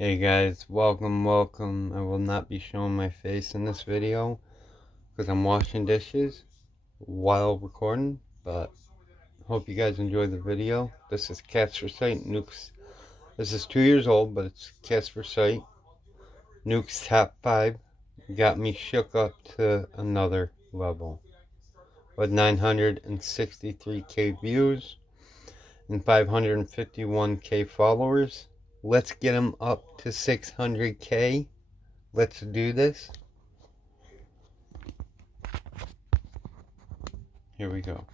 Hey guys, welcome. I will not be showing my face in this video because I'm washing dishes while recording, but hope you guys enjoy the video. This is Caspersight Nukes. This is 2 years old, but it's Caspersight Nukes Top 5. Got me shook up to another level with 963k views and 551k followers. Let's get him up to 600k. Let's do this. Here we go.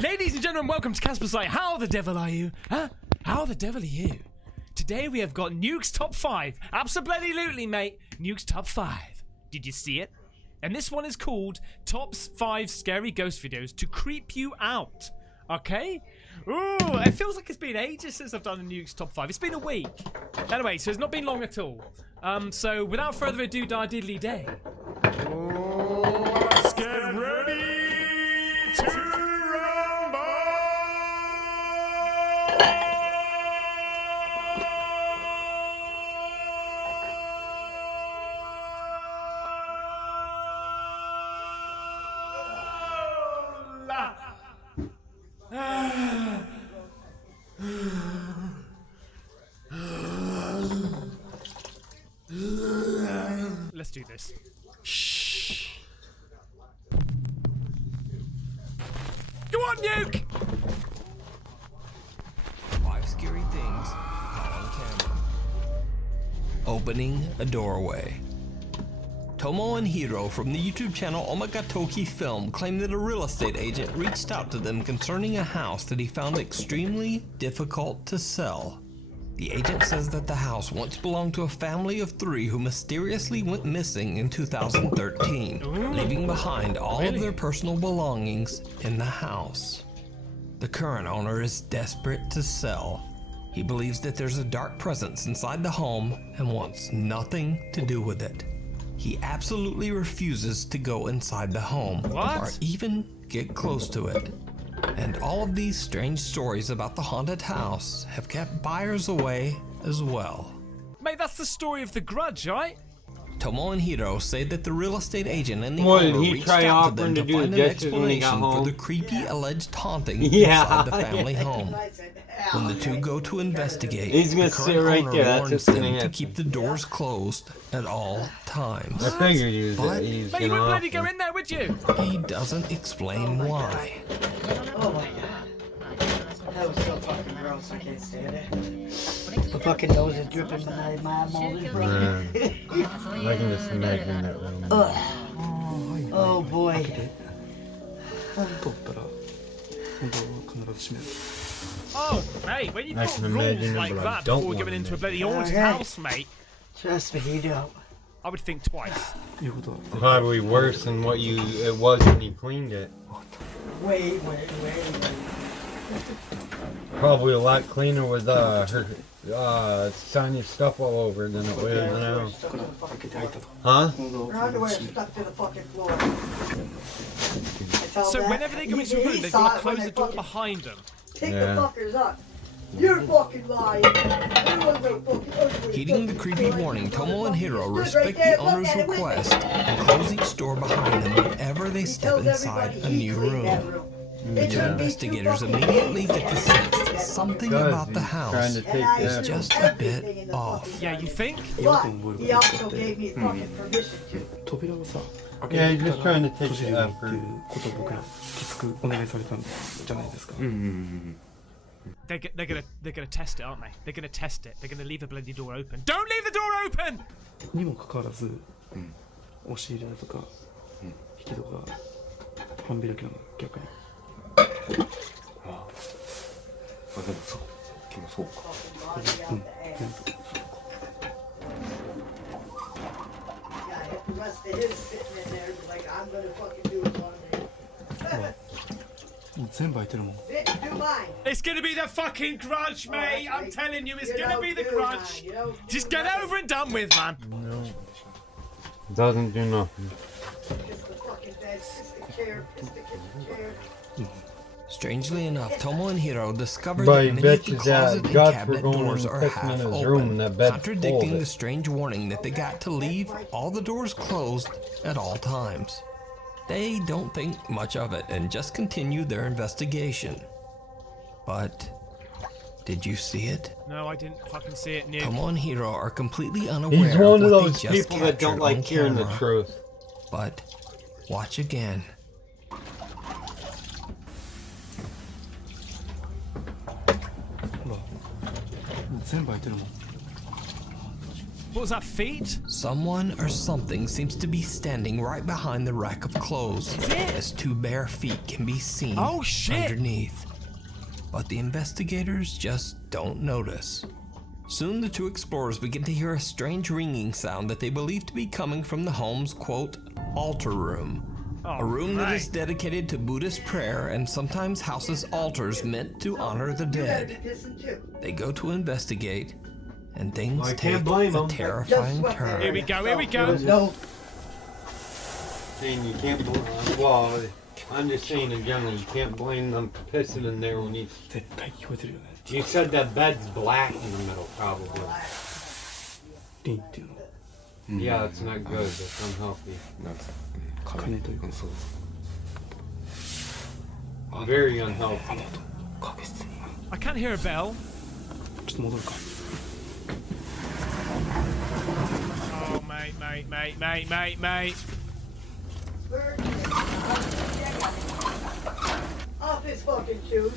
Ladies and gentlemen, welcome to Caspersight. How the devil are you? Huh? How the devil are you? Today we have got Nuke's Top 5. Absolutely, mate. Nuke's Top 5. Did you see it? And this one is called Top 5 Scary Ghost Videos to Creep You Out. Okay? Ooh, it feels like it's been ages since I've done a Nuke's Top 5. It's been a week. Anyway, so it's not been long at all. So without further ado, diddly day. Let's get ready to rumble! Let's do this. Shh. Go on, Nuke! 5 scary things caught on camera. Opening a doorway. Tomo and Hiro from the YouTube channel Omagatoki Film claimed that a real estate agent reached out to them concerning a house that he found extremely difficult to sell. The agent says that the house once belonged to a family of 3 who mysteriously went missing in 2013, leaving behind all of their personal belongings in the house. The current owner is desperate to sell. He believes that there's a dark presence inside the home and wants nothing to do with it. He absolutely refuses to go inside the home or even get close to it. And all of these strange stories about the haunted house have kept buyers away as well. Mate, that's the story of The Grudge, right? Tomo and Hiro say that the real estate agent and the What, owner did he reached try out to offering them to to do find the an dishes when he got explanation for home? the creepy alleged haunting Yeah. inside the family home. When the two go to investigate, He's gonna the current sit right owner there. That's warns what's them gonna to happen. keep the doors closed at all times. I figured he was But- he's Mate, you gonna wouldn't bloody go offer. in there, would you? He doesn't explain why. Oh my god. That was so fucking gross, I can't stand it. The fucking nose is dripping from my mold is broken. Man, I can just imagine that room. Oh boy. 取ったら本当は必ず閉める。 Oh, mate, when you I put can rules imagine it, like but I that don't before want going into a it. bloody haunted Alright. house, mate, Trust me, you don't. I would think twice. いうことは Probably worse than what it was when you cleaned it. Wait. Probably a lot cleaner with her Sonya's stuff all over than it was now. 開けて入ったと。 Huh? Her underwear stuck to the fucking floor. I tell So that. whenever they go into a He room, they've saw got to it when close they the door fucking behind them. Pick Yeah. the fuckers up. You're fucking lying. Everyone's a fucking ugly. Heeding the creepy warning, Tomo and Hiro respect the owner's request and close each door behind them whenever they step inside a new room. The two investigators immediately get the sense that something about the Trying house to take is that. just a bit off. Yeah, you think? But he also gave me fucking permission to. 扉をさ、 Yeah, he's just trying to take 閉じ the るように effort. っていうことを僕らきつくお願いされたんじゃないですか。 They're gonna test it, aren't they? They're gonna test it. They're gonna leave the bloody door open. Don't leave the door open! にもかかわらず、押し入れだとか、引き戸が半開きなの逆に。あでもそうでもそうか The rest of his sitting in there like I'm gonna fucking do it one day. もう全部開いてるもん。 Do mine. It's gonna be the fucking grudge, mate! I'm telling you, it's gonna be the grudge! Just get over and done with, man! No. Doesn't do nothing. Piss the fucking bed, piss the chair, piss the kitchen chair. Strangely enough, Tomo and Hiro discover Bro, that you many bet of the you closet that and guts cabinet were going doors and are pissing half in his room open, and that bed's full contradicting of the it. strange warning that they got to leave all the doors closed at all times. They don't think much of it and just continue their investigation. But did you see it? No, I didn't fucking see it, Nuke. Tomo and Hiro are completely unaware He's one of what they those just people that don't captured like on hearing the camera. truth. But watch again. What was that, feet? Someone or something seems to be standing right behind the rack of clothes, as two bare feet can be seen Oh, shit. underneath. But the investigators just don't notice. Soon the two explorers begin to hear a strange ringing sound that they believe to be coming from the home's, quote, altar room. Oh, A room that right. is dedicated to Buddhist prayer and sometimes houses altars meant to honor the dead. They go to investigate, and things I take can't blame a 'em. terrifying turn. Here we go, here we go. No. Saying you can't blame. Well, I'm just saying in general, you can't blame them for pissing in there when you. 絶対聞こえてるよね You said that bed's black in the middle, probably. リンっていうの Yeah, it's not good. It's unhealthy. なんか金というかそう Very unhealthy. 確実に I can't hear a bell. ちょっと戻るか Oh, mate. Off his fucking shoes.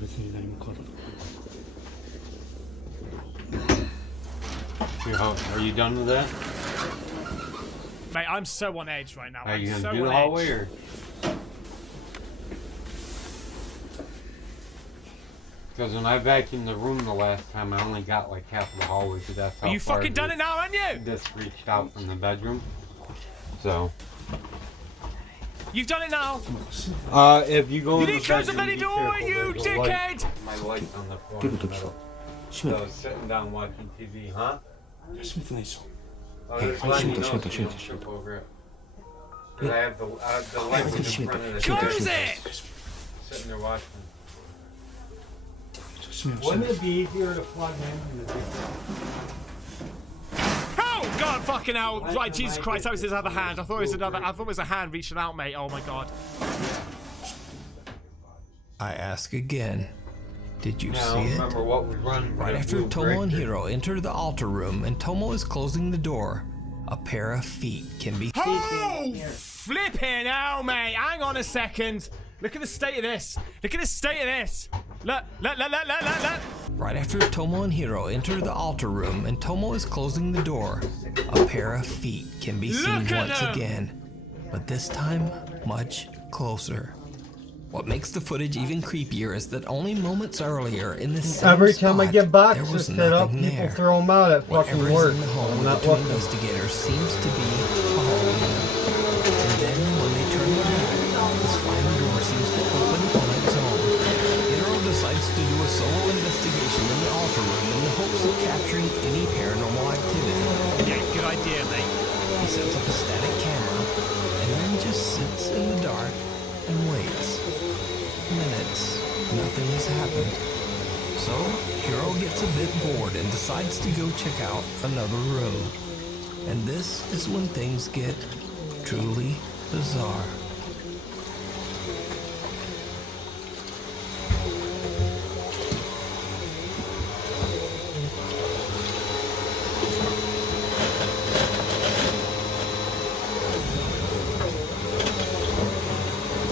別に何も変わったと Are you done with that? Mate, I'm so on edge right now. Are you I'm gonna so do the on hallway edge. or? Because when I vacuumed the room the last time, I only got like half of the hallway because that's how You far fucking done it now, haven't you? this reached out from the bedroom. So, You've done it now. if you go You in the didn't close the bedroom, bloody be door, careful, you there's a light- dickhead! My light's on the floor in the middle. So I was sitting down watching TV, huh? 閉めてないでしょ Oh, there's letting you know shoot, so you shoot, don't shoot. trip over it. 'Cause I have the light was in front of the Close TV, it! sitting there watching. 閉めよう閉め Wouldn't よ it be easier to plug in? Oh God, fucking hell! Right, Jesus Christ, that was his other hand. I thought it was a hand reaching out, mate. Oh my God. I ask again, did you Now, see it? remember what we run Right after Tomo and Hiro enter the altar room and Tomo is closing the door, a pair of feet can be Oh, flipping hell, mate. Hang on a second. Look at the state of this. Look at the state of this. Look. Right after Tomo and Hiro enter the altar room and Tomo is closing the door, a pair of feet can be seen Look at once them! again, but this time much closer. What makes the footage even creepier is that only moments earlier in the same Every time I spot, get there boxes was set up, nothing people there. throw them out at fucking Whatever work. is in the home I'm of not the two looking. investigators seems to be following them. And then when they turn back, the sliding door seems to open on its own. Hiro decides to do a solo investigation in the altar room in the hopes of capturing any paranormal activity. Yeah, good idea, mate. He sets up a static camera and then just sits in the dark and waits. Minutes, nothing has happened. So, Hiro gets a bit bored and decides to go check out another room. And this is when things get truly bizarre.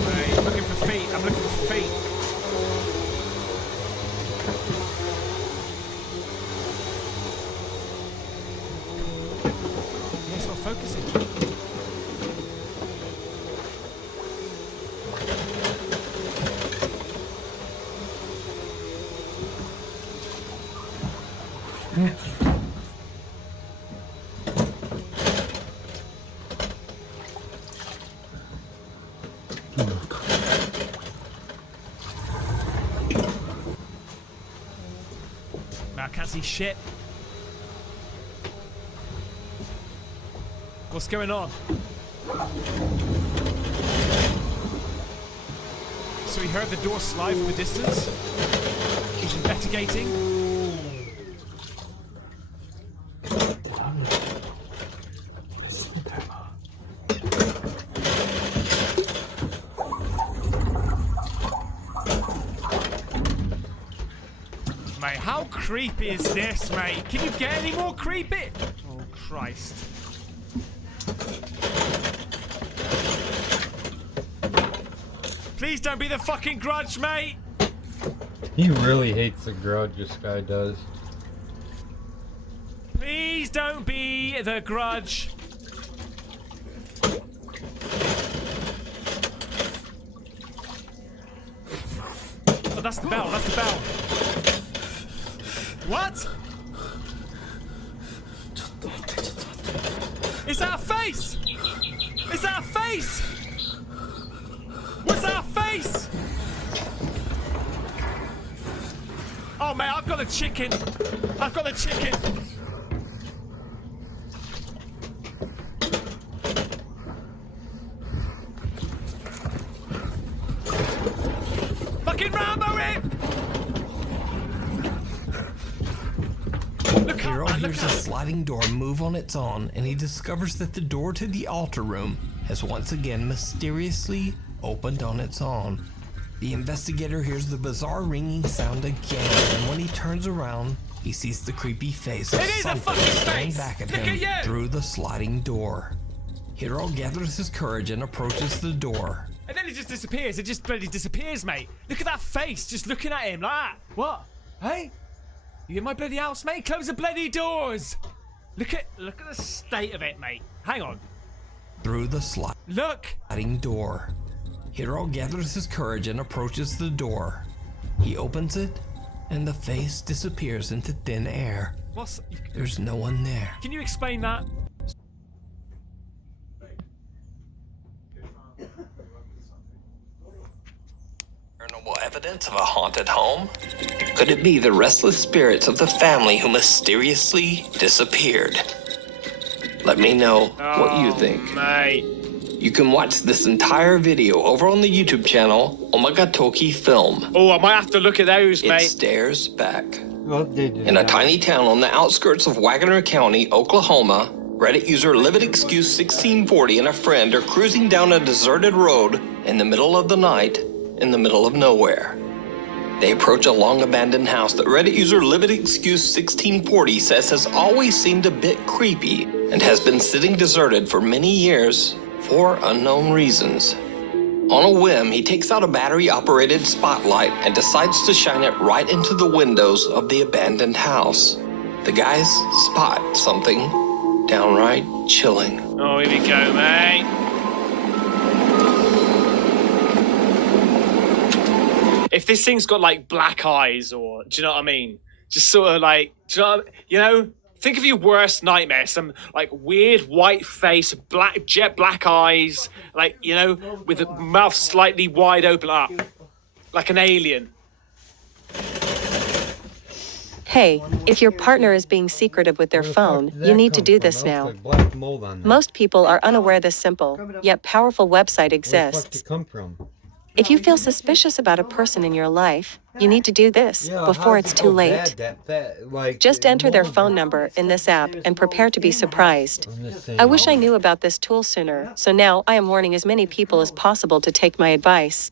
Right, I'm looking for feet. I'm looking for feet. Yeah, it's not focusing. Man, I can't see shit. What's going on? so he heard the door slide from a distance. He's investigating. Mate, how creepy is this, mate? Can you get any more creepy? Oh, Christ. Please don't be the fucking Grudge, mate! He really hates the Grudge, this guy does. Please don't be the Grudge. Oh, that's the bell, that's the bell. What? Is that a face? Is that a face? What's that face? Oh, mate, I've got a chicken. I've got a chicken. Fucking Rambo him! Look Hero out, man, hears look a out. sliding door move on its own, and he discovers that the door to the altar room has once again mysteriously opened on its own. The investigator hears the bizarre ringing sound again, and when he turns around, he sees the creepy face of It is a something fucking staring face! back at Look him at you! through the sliding door. Hero gathers his courage and approaches the door. And then it just disappears. It just bloody disappears, mate. Look at that face, just looking at him like that. What? Hey? You in my bloody house, mate? Close the bloody doors. Look at the state of it, mate. Hang on. Through the Look. sliding door. Hero gathers his courage and approaches the door. He opens it, and the face disappears into thin air. What's? There's no one there. Can you explain that? Paranormal evidence of a haunted home? Could it be the restless spirits of the family who mysteriously disappeared? Let me know what you think. Mate. You can watch this entire video over on the YouTube channel Omagatoki Film. Oh, I might have to look at those, It mate. stares back. Well, they did In a that. tiny town on the outskirts of Wagner County, Oklahoma, Reddit user Livid Excuse 1640 and a friend are cruising down a deserted road in the middle of the night, in the middle of nowhere. They approach a long abandoned house that Reddit user Livid Excuse 1640 says has always seemed a bit creepy and has been sitting deserted for many years for unknown reasons. On a whim, he takes out a battery-operated spotlight and decides to shine it right into the windows of the abandoned house. The guys spot something downright chilling. Oh, here we go, mate. If this thing's got like black eyes, or do you know what I mean? Just sort of like, do you know? You know, think of your worst nightmare. Some like weird white face, jet black eyes, like you know, with the mouth slightly wide open up, like an alien. Hey, if your partner is being secretive with their Where the fuck phone, did you that need to come do from? this That now. looks like black mold on that. Most people are unaware this simple, yet powerful website Where the fuck exists. did it come from? If you feel suspicious about a person in your life, you need to do this Yeah, before how's it's it too go late. Like, Just enter their mold phone it. number in this app and prepare to be surprised. I'm just saying. I wish I knew about this tool sooner, so now I am warning as many people as possible to take my advice.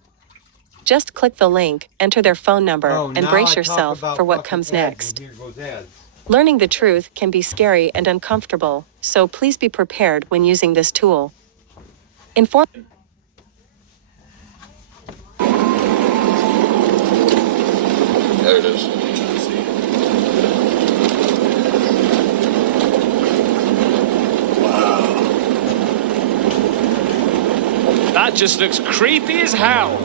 Just click the link, enter their phone number, Oh, and now brace I talk yourself about for what fucking comes ads, next. and here goes ads. Learning the truth can be scary and uncomfortable, so please be prepared when using this tool. Inform. There it is. That just looks creepy as hell.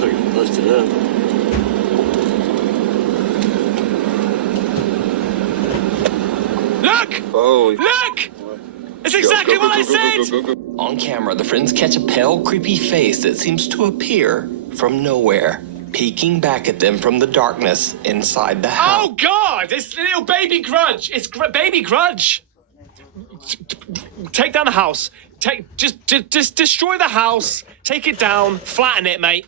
Fucking busted up. Look! Holy. Look! It's exactly what I said! On camera, the friends catch a pale, creepy face that seems to appear from nowhere, peeking back at them from the darkness inside the house. Oh God! It's little baby Grudge. It's baby Grudge. Take down the house. Just destroy the house. Take it down. Flatten it, mate.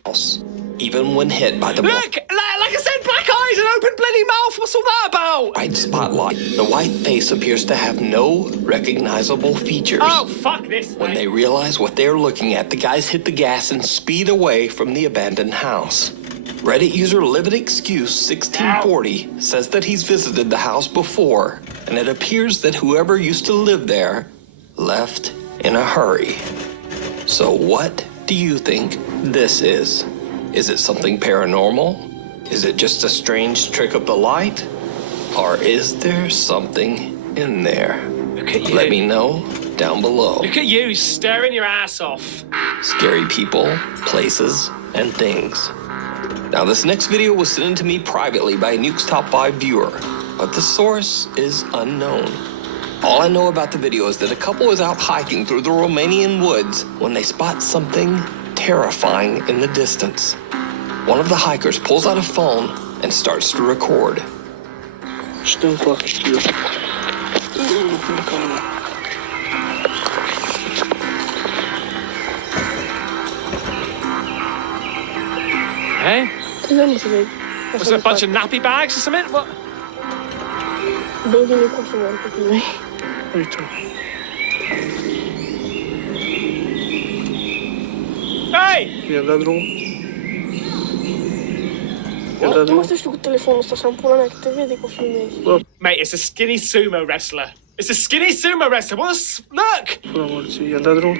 Even when hit by the Look, like I said, black eyes and open bloody mouth. What's all that about? bright spotlight, the white face appears to have no recognizable features. Oh, fuck this, When mate. they realize what they're looking at, the guys hit the gas and speed away from the abandoned house. Reddit user Livid Excuse 1640 says that he's visited the house before, and it appears that whoever used to live there left in a hurry. So what do you think this is? Is it something paranormal? Is it just a strange trick of the light? Or is there something in there? Look at you. Let me know down below. Look at you staring your ass off. Scary people, places, and things. Now, this next video was sent in to me privately by a Nuke's Top 5 viewer, but the source is unknown. All I know about the video is that a couple is out hiking through the Romanian woods when they spot something terrifying in the distance. One of the hikers pulls out a phone and starts to record. Что плохо, что Hey? Was it a bunch of nappy bags or something? What? Hey! Jag där drog. Du måste slå telefonen och stå på den här vedi com filmei. Mate, it's a skinny sumo wrestler. It's a skinny sumo wrestler. Look! Jag där drog.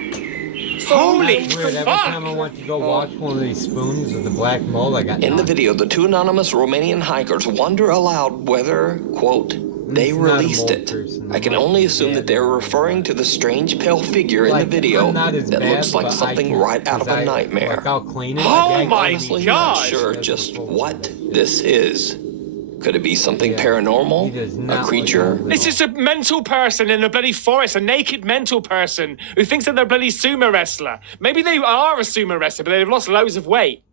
Holy Weird, every time I fuck! went to go watch one of these spoons with the black mold, I got In the video, the two anonymous Romanian hikers wonder aloud whether, quote, they He's not a released mole it. person, I can like, only assume yeah, that they're referring to the strange pale figure in the Like, video I'm not as that bad, looks like but I something can- right out of 'cause a I- nightmare. Like, I'll clean it. Oh like, my Honestly, God. not sure just what this is. Could it be something Yeah, paranormal? he does A not creature? look It's just a mental person in a bloody forest, a naked mental person who thinks that they're a bloody sumo wrestler. Maybe they are a sumo wrestler, but they've lost loads of weight.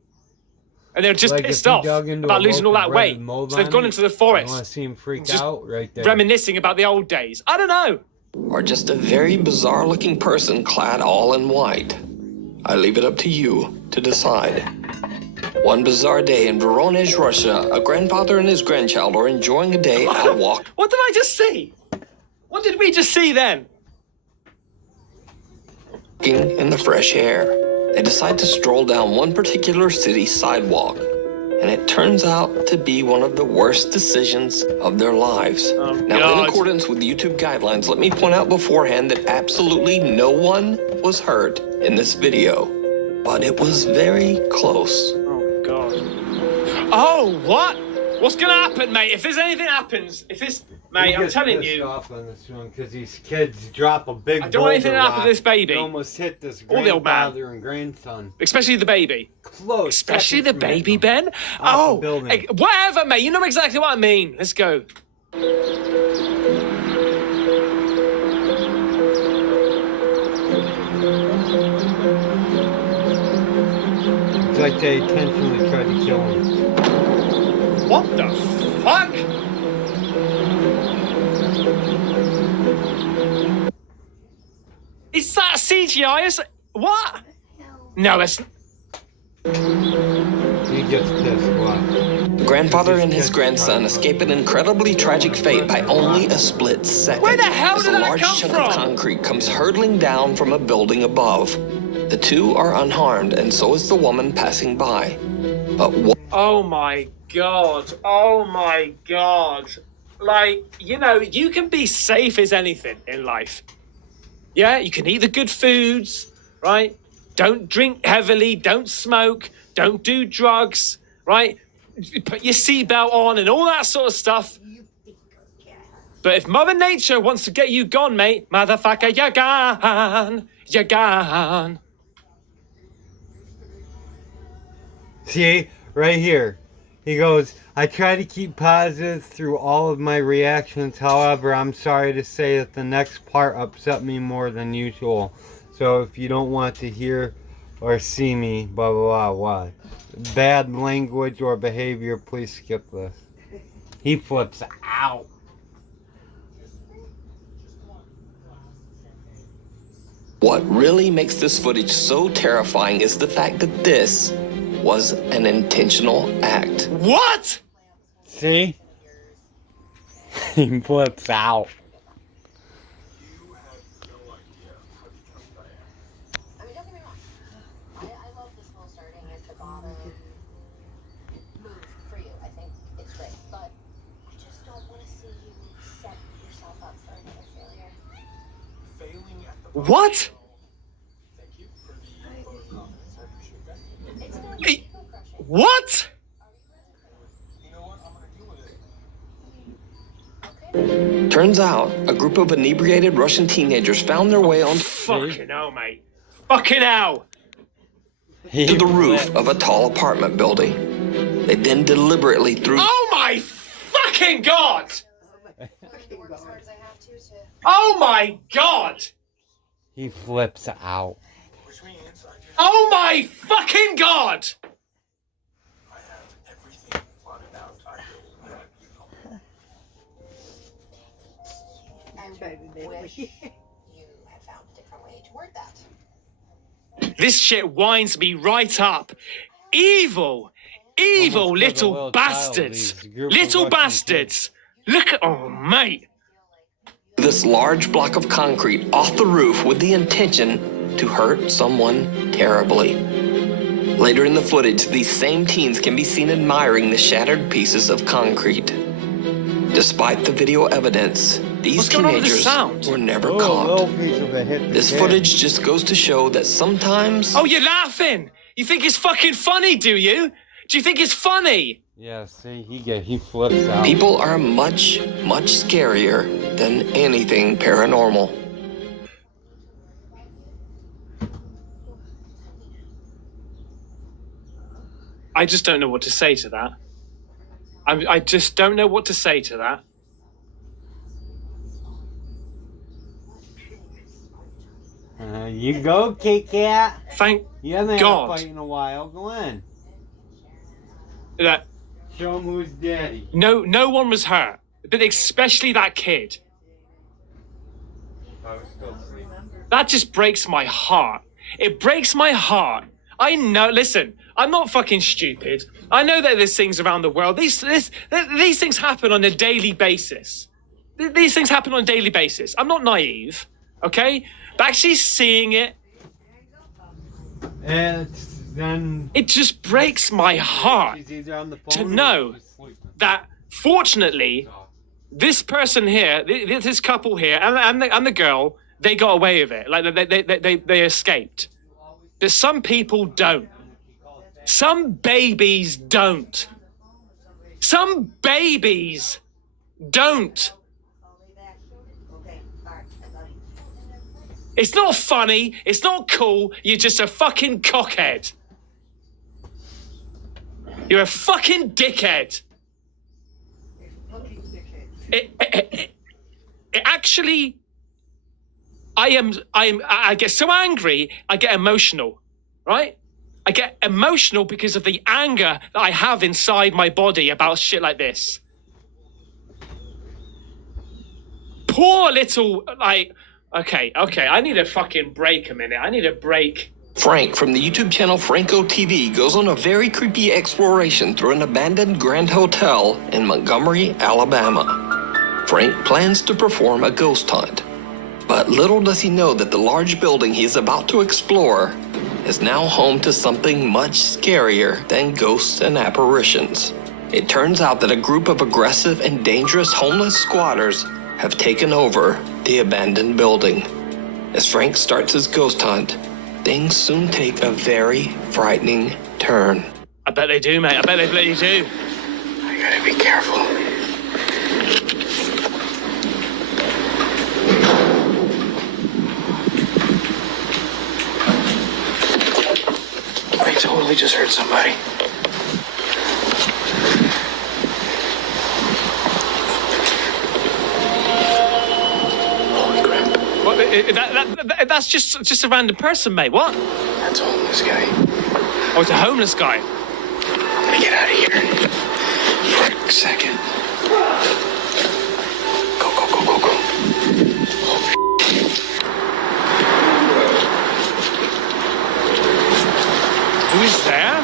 And they're just Like, pissed if he off dug into about a losing all rope that and weight. rubbed mold So they've on gone it, into the I want forest, to see him freak just out right there. reminiscing about the old days. I don't know. Or just a very bizarre looking person clad all in white? I leave it up to you to decide. One bizarre day in Voronezh, Russia, a grandfather and his grandchild are enjoying a day out walking What did I just see? What did we just see then? in the fresh air. They decide to stroll down one particular city sidewalk, and it turns out to be one of the worst decisions of their lives. Now, in God. accordance with YouTube guidelines, let me point out beforehand that absolutely no one was hurt in this video, but it was very close. Oh, God. Oh, what? What's going to happen, mate? If there's anything happens, Mate, I'm telling you. Off on this one because these kids drop a big. I don't want anything to boulder happen to rock this baby. and almost hit this Or the old man. grandfather and grandson. Especially the baby. Close. Especially the second from baby, hitting Ben. Off the Oh, building. hey, whatever, mate. You know exactly what I mean. Let's go. It's like they intentionally tried to kill him. What the fuck? Is that CGI? What? No, it's... He gets pissed. What? The grandfather and his grandson escape an incredibly tragic fate by only a split second. Where the hell as did a that large come chunk from? of concrete comes hurtling down from a building above. The two are unharmed, and so is the woman passing by. But Oh my god. Oh my god. Like, you know, you can be safe as anything in life. Yeah, you can eat the good foods, right? Don't drink heavily, don't smoke, don't do drugs, right? Put your seatbelt on and all that sort of stuff. But if Mother Nature wants to get you gone, mate, motherfucker, you're gone. You're gone. See, right here. He goes, I try to keep positive through all of my reactions. However, I'm sorry to say that the next part upset me more than usual. So if you don't want to hear or see me, blah blah blah, what? Bad language or behavior, please skip this. He flips out. What really makes this footage so terrifying is the fact that this was an intentional act. What? See? He flips out. I mean, don't get me wrong. I love this whole starting at the bottom move for you. I think it's great. But I just don't want to see you set yourself up for another failure. What? Hey, what? Turns out, a group of inebriated Russian teenagers found their way onto Fucking hell, mate. Fucking hell. the roof of a tall apartment building. They then deliberately threw Oh my fucking god! Oh my god! He flips out. Oh my fucking god! I wish you had found a different way to word that. This shit winds me right up. Evil! Evil Almost like a little little child, bastards! these group of Little Russian bastards! Look at. Oh, mate. this large block of concrete off the roof with the intention to hurt someone terribly. Later in the footage, these same teens can be seen admiring the shattered pieces of concrete. Despite the video evidence, these What's going on with the teenagers sound? were never Oh, caught. little piece of it hit the This kid. footage just goes to show that sometimes Oh, you're laughing! You think it's fucking funny, do you? Do you think it's funny? Yeah, see, he flips out. people are much, much scarier than anything paranormal. I just don't know what to say to that. I just don't know what to say to that. You go, Kit Kat. Thank You haven't had God. a fight in a while. Go on. that Show him who's daddy. no one was hurt, but especially that kid. That just breaks my heart. It breaks my heart. I know. Listen, I'm not fucking stupid. I know that there's things around the world. These things happen on a daily basis. These things happen on a daily basis. I'm not naive, okay? But actually seeing it, Then it just breaks my heart she's either on the phone to or know she's sleeping. that fortunately, this person here, this couple here, and the girl, they got away with it. Like they escaped. But some people don't. Some babies don't. Some babies don't. It's not funny. It's not cool. You're just a fucking cockhead. You're a fucking dickhead. It actually, I get so angry, I get emotional, right? I get emotional because of the anger that I have inside my body about shit like this. Poor little, like, okay, I need a fucking break a minute. I need a break. Frank from the YouTube channel Franco TV goes on a very creepy exploration through an abandoned Grand Hotel in Montgomery, Alabama. Frank plans to perform a ghost hunt, but little does he know that the large building he is about to explore is now home to something much scarier than ghosts and apparitions. It turns out that a group of aggressive and dangerous homeless squatters have taken over the abandoned building. As Frank starts his ghost hunt, things soon take a very frightening turn. I bet they do, mate. I bet they bloody do. I gotta be careful. I totally just heard somebody. Holy crap. What, that's just a random person, mate. What? That's a homeless guy. Oh, it's a homeless guy. I'm gonna get out of here for a second. Go, go, go, go, go. Who is there?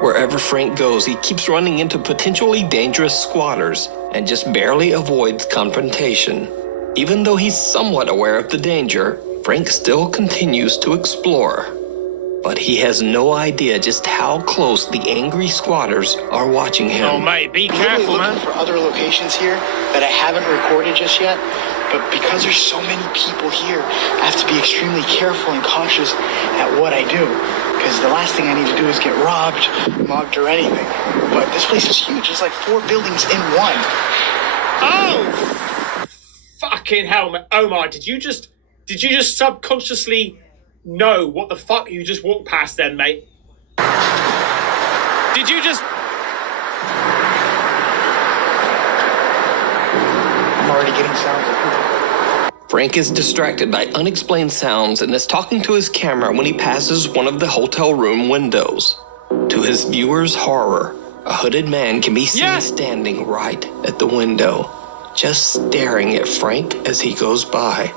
Wherever Frank goes, he keeps running into potentially dangerous squatters and just barely avoids confrontation. Even though he's somewhat aware of the danger, Frank still continues to explore. But he has no idea just how close the angry squatters are watching him. Oh, mate, be I'm really careful, looking man. for other locations here that I haven't recorded just yet. But because there's so many people here, I have to be extremely careful and cautious at what I do. Because the last thing I need to do is get robbed, mugged, or anything. But this place is huge. There's like 4 buildings in one. Oh! Fucking hell, Omar, did you just subconsciously know what the fuck you just walked past then, mate? Did you just... I'm already getting sounds of people. Frank is distracted by unexplained sounds and is talking to his camera when he passes one of the hotel room windows. To his viewers' horror, a hooded man can be seen standing right at the window, just staring at Frank as he goes by.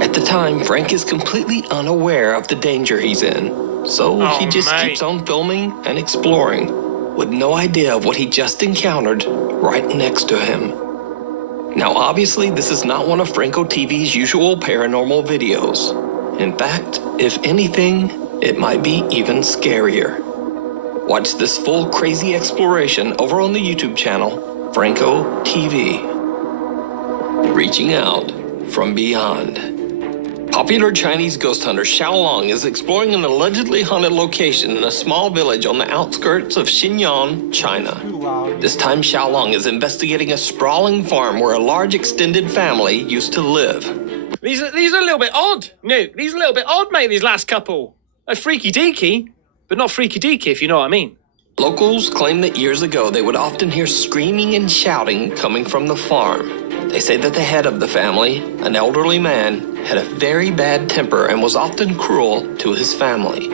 At the time, Frank is completely unaware of the danger he's in, so he just keeps on filming and exploring, with no idea of what he just encountered right next to him. Now, obviously, this is not one of Franco TV's usual paranormal videos. In fact, if anything, it might be even scarier. Watch this full crazy exploration over on the YouTube channel, Franco TV. Reaching out from beyond. Popular Chinese ghost hunter Xiaolong is exploring an allegedly haunted location in a small village on the outskirts of Xinjiang, China. This time Xiaolong is investigating a sprawling farm where a large extended family used to live. These are a little bit odd, Nuke. These are a little bit odd, mate, these last couple. They're freaky-deaky, but not freaky-deaky, if you know what I mean. Locals claim that years ago they would often hear screaming and shouting coming from the farm. They say that the head of the family, an elderly man, had a very bad temper and was often cruel to his family.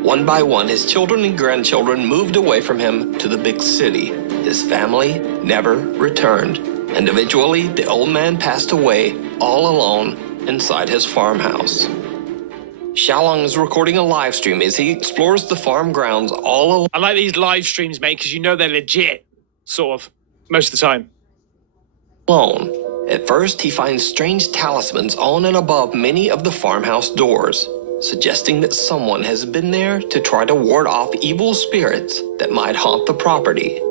One by one, his children and grandchildren moved away from him to the big city. His family never returned, and eventually the old man passed away all alone inside his farmhouse. Xiaolong is recording a live stream as he explores the farm grounds all alone. I like these live streams, mate, because you know they're legit, sort of, most of the time. At first, he finds strange talismans on and above many of the farmhouse doors, suggesting that someone has been there to try to ward off evil spirits that might haunt the property.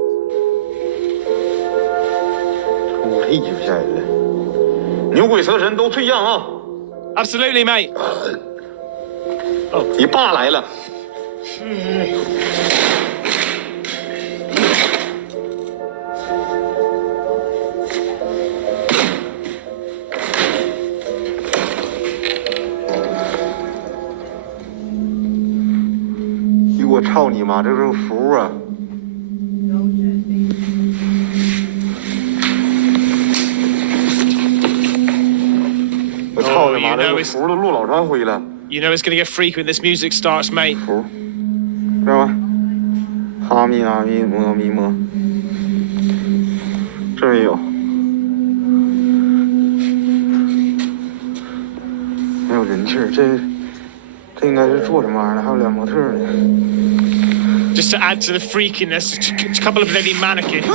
Absolutely, mate. 你爸来了。我操你妈，这是个符啊！我操你妈，这个符都录老长回了。You know it's gonna get freaky when this music starts, mate. 符，知道吧？哈密阿密摩咪摩，这儿也有。没有人气儿，这应该是做什么玩意儿的？还有俩模特呢。 Just to add to the freakiness, a couple of bloody mannequins.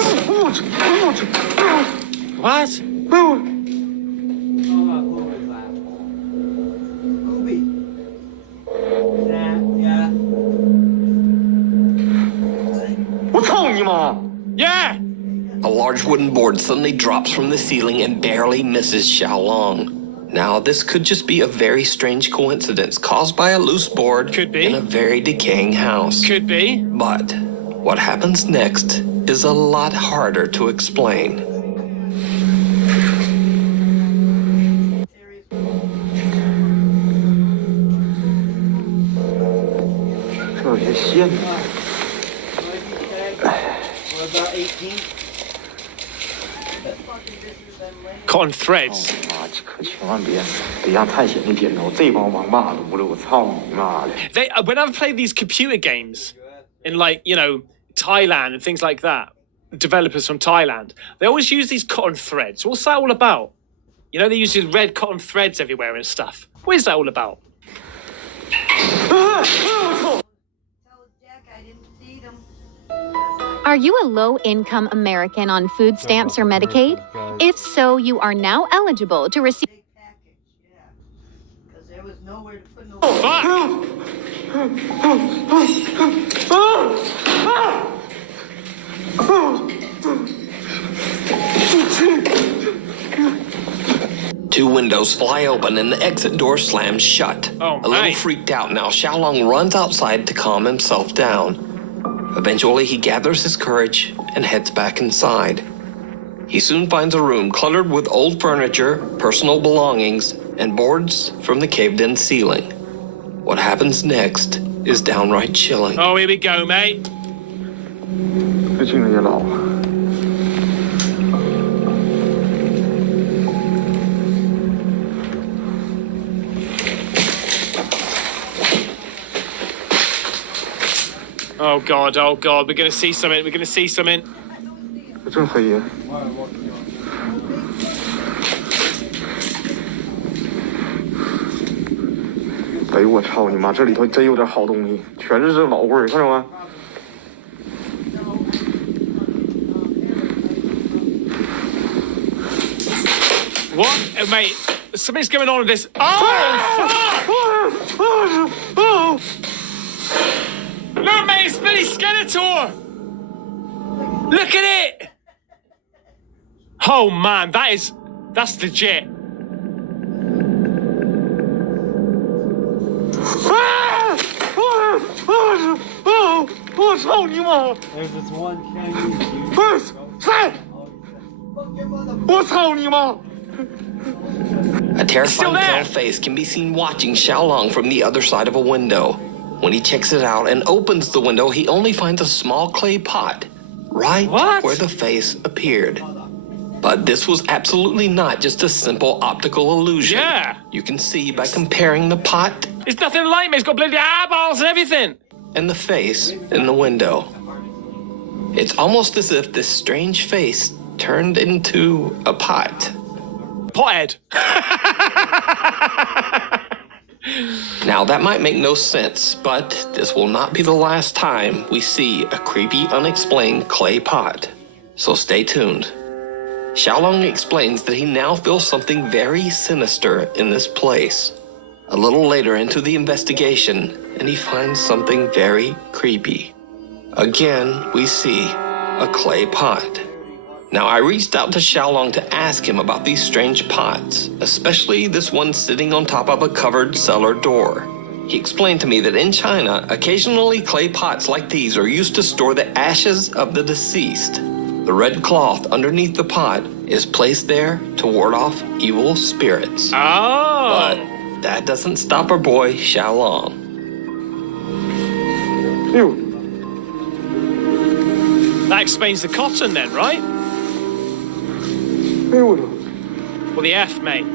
What? Yeah! A large wooden board suddenly drops from the ceiling and barely misses Xiaolong. Now, this could just be a very strange coincidence caused by a loose board in a very decaying house. Could be. But what happens next is a lot harder to explain. 这些天哪！ What about 18? Cotton threads. 妈，可千万别让探险的点着这帮王八犊子！我操你妈的！ They when I've played these computer games in like Thailand and things like that, developers from Thailand, they always use these cotton threads. What's that all about? You know, they use these red cotton threads everywhere and stuff. What is that all about? Are you a low-income American on food stamps or Medicaid? If so, you are now eligible to receive... Because there was nowhere to put no... Two windows fly open and the exit door slams shut. Oh, a little freaked out now, Xiaolong runs outside to calm himself down. Eventually, he gathers his courage and heads back inside. He soon finds a room cluttered with old furniture, personal belongings, and boards from the caved-in ceiling. What happens next is downright chilling. Oh, here we go, mate. 这技能也老了。 Oh god, we're gonna see something, we're gonna see something. 这真黑呀！哎呦我操你妈！这里头真有点好东西，全是这老味儿，看着吗？ What? Oh, mate, something's going on with this. Oh, fuck! Look, mate, it's bloody Skeletor! Look at it! Oh, man, that's legit. There's this one Chinese A terrifying pale face can be seen watching Xiaolong from the other side of a window. When he checks it out and opens the window, he only finds a small clay pot, right where the face appeared. But this was absolutely not just a simple optical illusion. Yeah. You can see by comparing the pot It's nothing like me, it's got bloody eyeballs and everything. and the face in the window. It's almost as if this strange face turned into a pot. Pothead. Now, that might make no sense, but this will not be the last time we see a creepy, unexplained clay pot. So stay tuned. Xiaolong explains that he now feels something very sinister in this place. A little later into the investigation, and he finds something very creepy. Again, we see a clay pot. Now, I reached out to Xiaolong to ask him about these strange pots, especially this one sitting on top of a covered cellar door. He explained to me that in China, occasionally clay pots like these are used to store the ashes of the deceased. The red cloth underneath the pot is placed there to ward off evil spirits. Oh! But that doesn't stop our boy Xiaolong. That explains the cotton then, right? Well, the F, mate.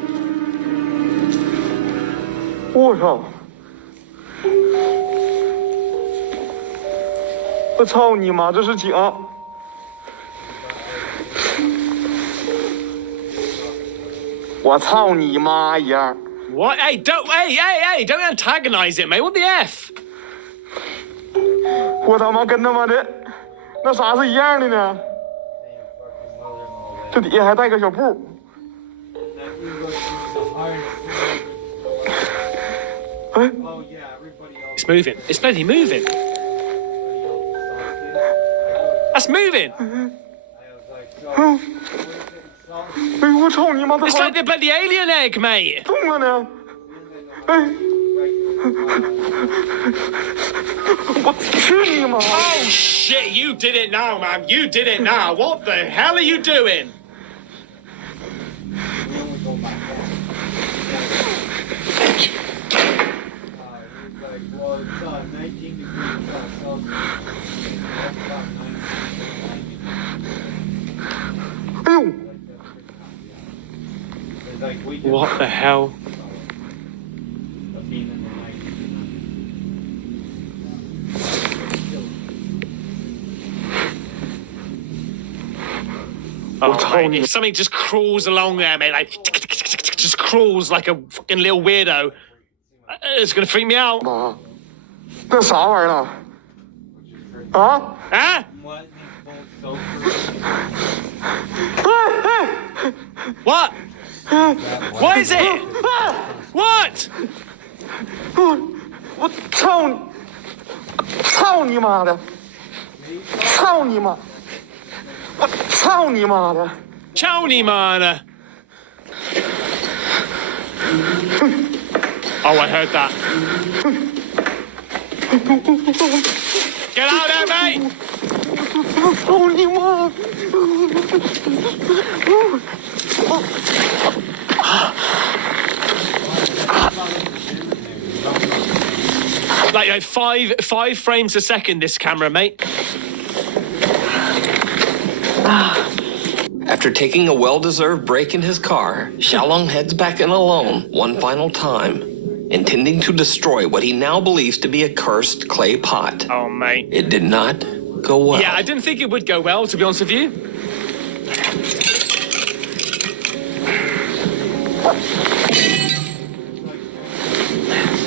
我操！我操你妈！这是井！我操你妈呀！ What? Hey, don't antagonize it, mate. What the F? 我他妈跟他妈的那啥是一样的呢？这底下还带个小布。哎 It's moving. It's bloody moving. That's moving. 哎呦我操你妈！ It's like the bloody alien egg, mate. 动了呢！哎，我去你妈！ Oh shit! You did it now, man. You did it now. What the hell are you doing? Well, it's 19 degrees Celsius. That's about 90. What the hell? Oh, mate, if something just crawls along there, mate, like just crawls like a fucking little weirdo, it's gonna freak me out. 这啥玩意儿呢？啊？ Huh? What? What is it? What? 我操你！操你妈的！操你妈！我操你妈的！ Chowny man. Oh, I heard that. Get out there, mate! 操你妈！ Like five frames a second, this camera, mate. After taking a well-deserved break in his car, Xiaolong heads back in alone one final time, intending to destroy what he now believes to be a cursed clay pot. Oh, mate. It did not go well. Yeah, I didn't think it would go well, to be honest with you.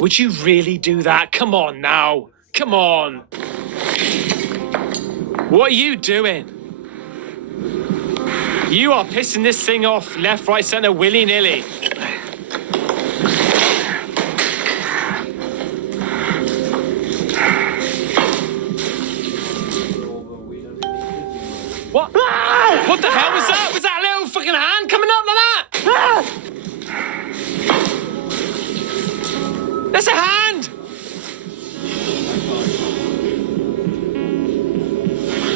Would you really do that? Come on now. Come on. What are you doing? You are pissing this thing off left, right, centre, willy-nilly. What? What the hell was that? Was that a little fucking hand coming up like that? That's a hand!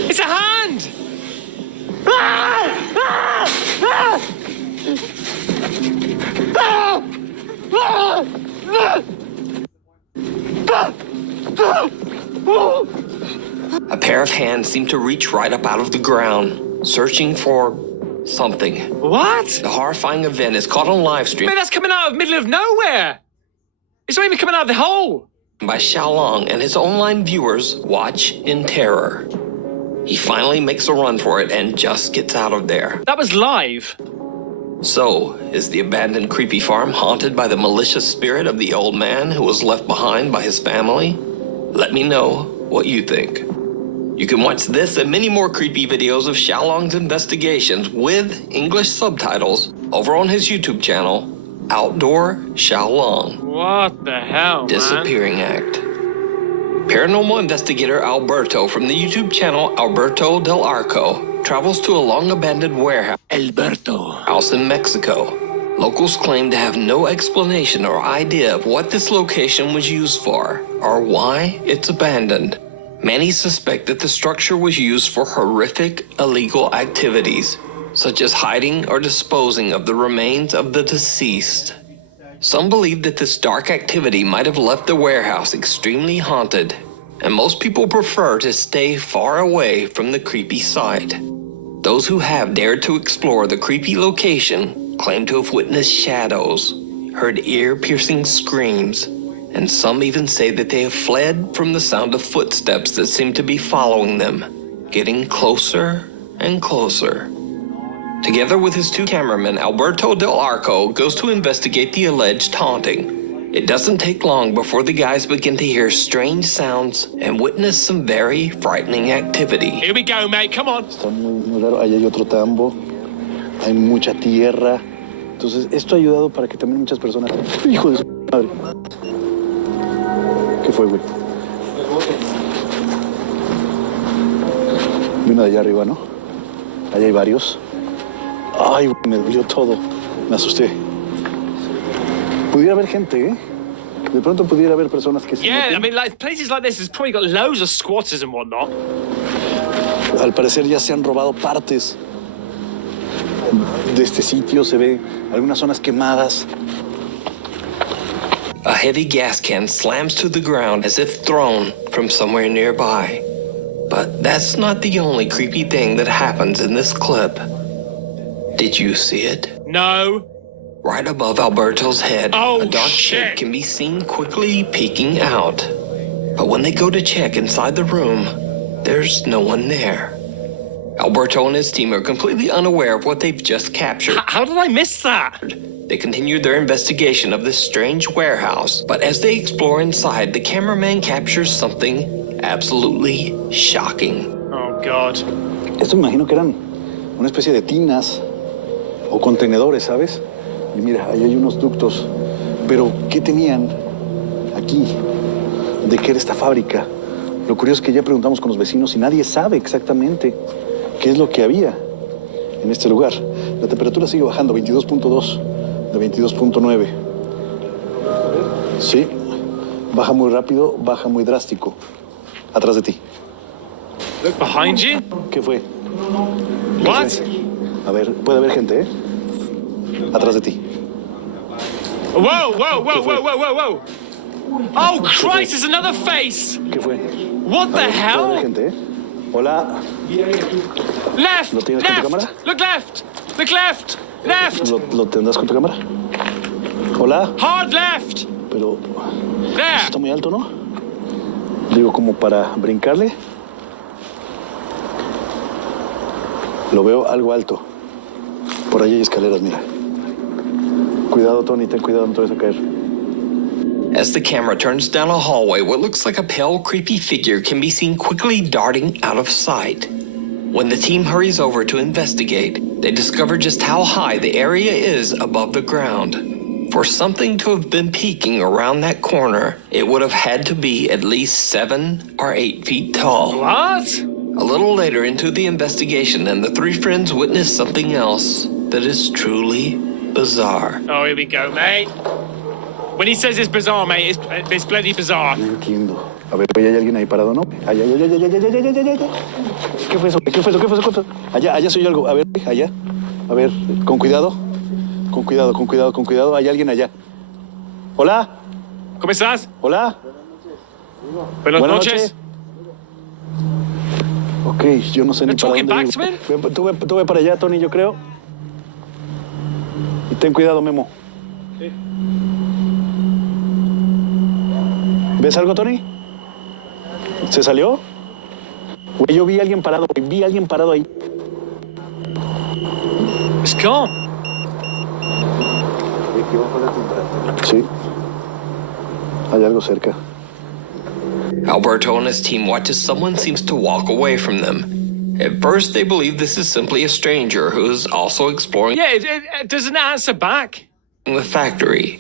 It's a hand! A pair of hands seemed to reach right up out of the ground, searching for something. What? The horrifying event is caught on live stream. Man, that's coming out of the middle of nowhere! It's not even coming out of the hole! By Xiaolong, and his online viewers watch in terror. He finally makes a run for it and just gets out of there. That was live. So, is the abandoned creepy farm haunted by the malicious spirit of the old man who was left behind by his family? Let me know what you think. You can watch this and many more creepy videos of Xiaolong's investigations with English subtitles over on his YouTube channel, Outdoor Xiaolong. What the hell, Disappearing Act. Paranormal investigator Alberto from the YouTube channel Alberto del Arco travels to a long-abandoned warehouse house in Mexico. Locals claim to have no explanation or idea of what this location was used for or why it's abandoned. Many suspect that the structure was used for horrific illegal activities, such as hiding or disposing of the remains of the deceased. Some believe that this dark activity might have left the warehouse extremely haunted, and most people prefer to stay far away from the creepy site. Those who have dared to explore the creepy location claim to have witnessed shadows, heard ear-piercing screams, and some even say that they have fled from the sound of footsteps that seem to be following them, getting closer and closer. Together with his two cameramen, Alberto del Arco goes to investigate the alleged haunting. It doesn't take long before the guys begin to hear strange sounds and witness some very frightening activity. Here we go, mate, come on. Está muy raro, ahí hay otro tambo, hay mucha tierra. Entonces, esto ha ayudado para que también muchas personas... ¡Hijo de su madre! ¿Qué fue, güey? Vino de allá arriba, ¿no? Allá hay varios. Ay, me dolió todo. Me asusté. Pudiera haber gente, ¿eh? De pronto pudiera haber personas que se Yeah, meten. I mean, like places like this has probably got loads of squatters and whatnot. Al parecer ya se han robado partes de este sitio. Se ve algunas zonas quemadas. A heavy gas can slams to the ground as if thrown from somewhere nearby. But that's not the only creepy thing that happens in this clip. Did you see it? No. Right above Alberto's head, Oh, a dark shape can be seen quickly peeking out. But when they go to check inside the room, there's no one there. Alberto and his team are completely unaware of what they've just captured. How did I miss that? They continued their investigation of this strange warehouse, but as they explore inside, the cameraman captures something absolutely shocking. Oh, God. Esto me imagino que eran una especie de tinas o contenedores, ¿sabes? Y mira, ahí hay unos ductos. Pero, ¿qué tenían aquí? ¿De qué era esta fábrica? Lo curioso es que ya preguntamos con los vecinos y nadie sabe exactamente qué es lo que había en este lugar. La temperatura sigue bajando, 22.2 de 22.9. Sí, baja muy rápido, baja muy drástico. Atrás de ti. Look behind you. ¿Qué fue? What? A ver, puede haber gente, ¿eh? Atrás de ti. Whoa, whoa, whoa, whoa, whoa, whoa, whoa. Oh, Christ, there's another face. ¿Qué fue? What the Puede hell? haber gente, ¿eh? Hola. Left, ¿Lo tienes con tu cámara? left, look left, look left, left. ¿Lo tendrás con tu cámara? Hola. Hard left. Pero There. está muy alto, ¿no? Digo, como para brincarle. Lo veo algo alto. Por ahí hay escaleras, mira. Cuidado, Tony, ten cuidado, no te vayas a caer. As the camera turns down a hallway, what looks like a pale, creepy figure can be seen quickly darting out of sight. When the team hurries over to investigate, they discover just how high the area is above the ground. For something to have been peeking around that corner, it would have had to be at least 7 or 8 feet tall. What? A little later into the investigation, and the three friends witness something else that is truly bizarre. Oh, here we go, mate. When he says it's bizarre, mate, it's bloody bizarre. No entiendo. A ver, ¿hay alguien ahí parado, no? Allá, allá, allá, allá, allá, allá, allá, allá. ¿Qué fue eso? ¿Qué fue eso? ¿Qué fue eso? ¿Qué fue eso? Allá se oye algo. A ver, allá. A ver, con cuidado. Con cuidado, con cuidado, con cuidado. Hay alguien allá. Hola. ¿Cómo estás? Hola. Buenas noches. Ok, yo no sé ni para dónde ir. Tú ve para allá, Tony, yo creo. Y ten cuidado, Memo. Sí. ¿Ves algo, Tony? ¿Se salió? Güey, yo vi a alguien parado, güey. Vi a alguien parado ahí. It's gone. Sí. Hay algo cerca. Alberto and his team watch as someone seems to walk away from them. At first, they believe this is simply a stranger who is also exploring Yeah, it doesn't answer back. the factory.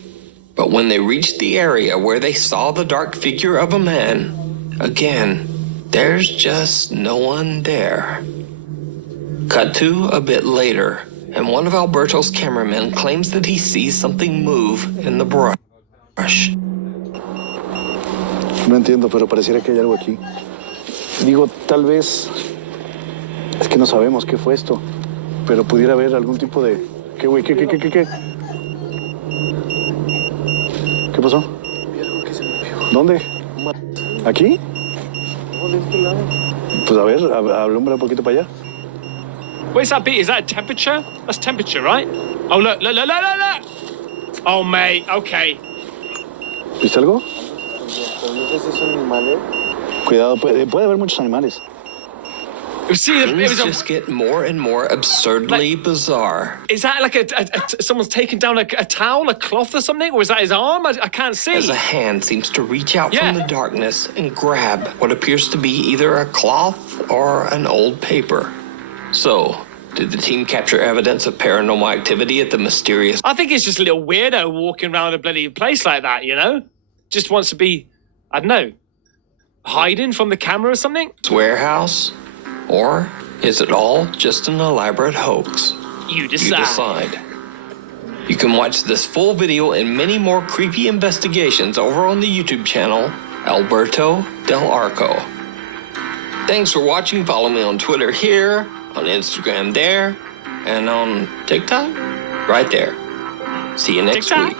But when they reach the area where they saw the dark figure of a man, again, there's just no one there. Cut to a bit later, and one of Alberto's cameramen claims that he sees something move in the brush. No entiendo, pero pareciera que hay algo aquí. Digo, tal vez... Es que no sabemos qué fue esto. Pero pudiera haber algún tipo de... ¿Qué, güey? ¿Qué? ¿Qué pasó? ¿Dónde? ¿Aquí? Pues a ver, alumbra un poquito para allá. Where's that beat? Is that temperature? That's temperature, right? Oh, look. Oh, mate, okay. ¿Viste algo? Cuidado, puede haber muchos animales. See, Things just get more and more absurdly bizarre. Is that like someone's taken down a towel, a cloth or something? Or is that his arm? I can't see. As a hand seems to reach out from the darkness and grab what appears to be either a cloth or an old paper. So, did the team capture evidence of paranormal activity at the mysterious... I think it's just a little weirdo walking around a bloody place like that, you know? Just wants to be, I don't know, hiding from the camera or something? warehouse? Or is it all just an elaborate hoax? You decide. You can watch this full video and many more creepy investigations over on the YouTube channel, Alberto Del Arco. Thanks for watching. Follow me on Twitter here, on Instagram there, and on TikTok right there. See you next week.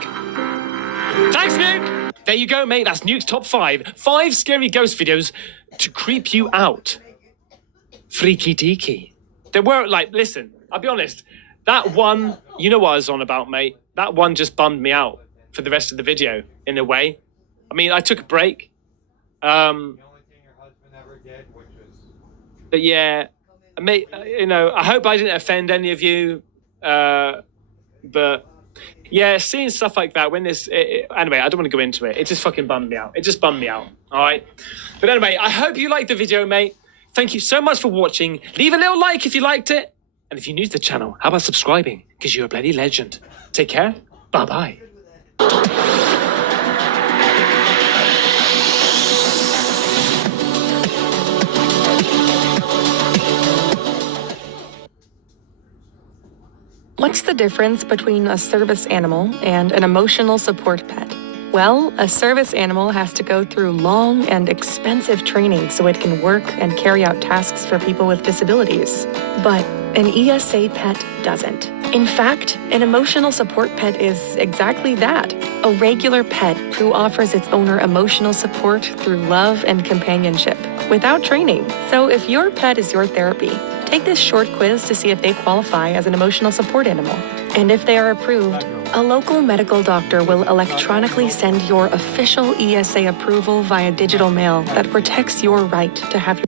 Thanks, Nick! There you go, mate. That's Nuke's top 5. 5 scary ghost videos to creep you out. Freaky deaky. There were, like, listen, I'll be honest. That one, you know what I was on about, mate. That one just bummed me out for the rest of the video, in a way. I mean, I took a break. But yeah, mate, you know, I hope I didn't offend any of you. But yeah, seeing stuff like that when this, anyway, I don't want to go into it. It just fucking bummed me out. It just bummed me out. All right. But anyway, I hope you liked the video, mate. Thank you so much for watching. Leave a little like if you liked it. And if you're new to the channel, how about subscribing? Because you're a bloody legend. Take care. Bye-bye. What's the difference between a service animal and an emotional support pet? Well, a service animal has to go through long and expensive training so it can work and carry out tasks for people with disabilities. But an ESA pet doesn't. In fact, an emotional support pet is exactly that, a regular pet who offers its owner emotional support through love and companionship, without training. So if your pet is your therapy, take this short quiz to see if they qualify as an emotional support animal. And if they are approved, a local medical doctor will electronically send your official ESA approval via digital mail that protects your right to have your